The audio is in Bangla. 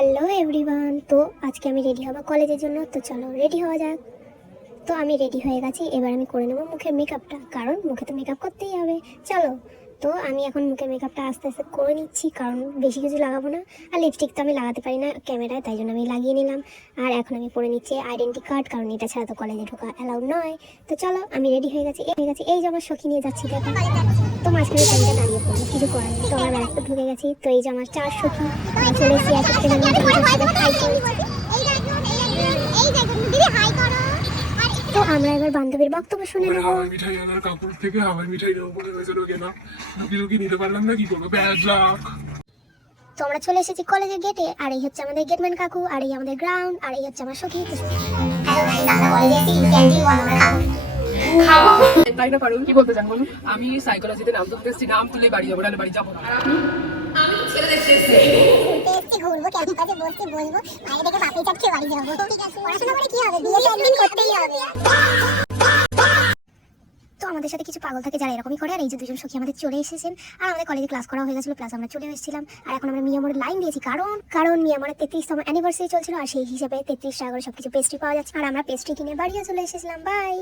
Hello everyone. তো আজকে আমি রেডি হব কলেজের জন্য, তো চলো রেডি হওয়া যাক। তো আমি রেডি হয়ে গেছি, এবার আমি করে নেবো মুখের মেকআপটা, কারণ মুখে তো মেকআপ করতেই হবে। চলো, তো আমি এখন মুখের মেকআপটা আস্তে আস্তে করে নিচ্ছি, কারণ বেশি কিছু লাগাবো না। আর লিপস্টিক তো আমি লাগাতে পারি না ক্যামেরায়, তাই জন্য আমি লাগিয়ে নিলাম। আর এখন আমি পরে নিচ্ছি আইডেন্টি কার্ড, কারণ এটা ছাড়া তো কলেজে ঢোকা অ্যালাউড নয়। তো চলো, আমি রেডি হয়ে গেছি। এই যে আমার সখী নিয়ে যাচ্ছি দেখো। তো মাঝখানে ট্রেনটা দাঁড়িয়ে পড়লো, কিছু করার নেই। তো আমরা ব্যারাকপুর ঢুকে গেছি। তো এই যে আমার 4 সখী, আমরা চলে এসেছি এক ট্রেনের মধ্যে বসে সবাই হাই করছি। তো আমরা এবার বান্ধবীর বক্তব্য শুনে নেব। হাওয়াই মিঠাই আনার কাপড় থেকে হাওয়াই মিঠাই নেবো বলে হয়েছিল কেনা, লুকি নিতে পারলাম না, কি করবো, ব্যাড লাক। তো আমরা চলে এসেছি কলেজের গেটে, আর এই হচ্ছে আমাদের গেটম্যান কাকু, আর এই আমাদের গ্রাউন্ড, আর এই হচ্ছে আমার সখী। তাই না পারুল, কি বলতে চান বলুন? আমি সাইকোলজিতে নাম তুলতে এসেছি, নাম তুলে বাড়ি যাবো, নাহলে বাড়ি যাবো না। আমি ছেলে দেখতে এসেছি, ঘুরবো, ক্যাম্পাসে বসতে বলবো, বাইরে থেকে বাপি চাট খেয়ে বাড়ি যাবো। ঠিক আছে, পড়াশোনা করে কি হবে, বিয়ে তো একদিন করতেই হবে। তো আমাদের সাথে কিছু পাগল থাকে যারা এরকমই করে। আর এই যে দুজন সখী আমাদের চলে এসেছেন, আর আমাদের কলেজে ক্লাস করা হয়ে গেছিল, প্লাস আমরা চলে এসেছিলাম। আর এখন আমরা মিয়ামরের লাইন দিয়েছি, কারণ মিয়ামরের 33তম অ্যানিভার্সারি চলছিল, আর সেই হিসেবে 33 টাকা করে সবকিছু পেস্ট্রি পাওয়া যাচ্ছে। আর আমরা পেস্ট্রি কিনে বাড়িও চলে এসেছিলাম। বাই।